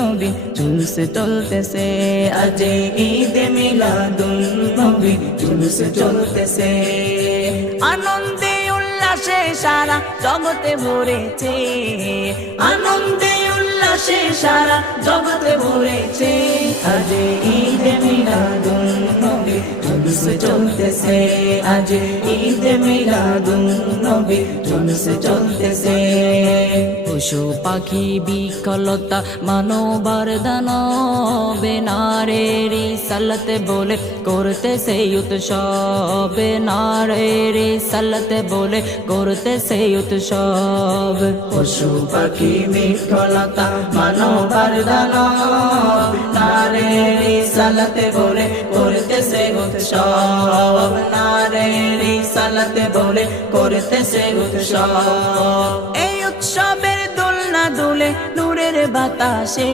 নবী জুলুস চলতেছে, আজ ঈদে মিলাদুন নবী জুলুস চলতেছে। আনন্দে উল্লাসে সারা জগতে ভরেছে, আনন্দে উল্লাসে সারা জগতে ভরেছে, আজ ঈদে মিলাদুন নবী জুলুস চলতেছে, আজ ঈদে মিলাদুন নবী জুলুস চলতেছে। পশু পাখি বিকলতা মানবার দানবে নারীর সালাতে বলে করতেছে উৎসব, নারীর সালাতে বলে করতেছে উৎসব। পশু পাখি বিকলতা মানবার দানব নারীর সালাতে বলে করতেছে উৎসব, নারীর সালাতে বলে করতেছে উৎসব। এই উৎসবের দোলনা দুলে নূরের বাতাসে,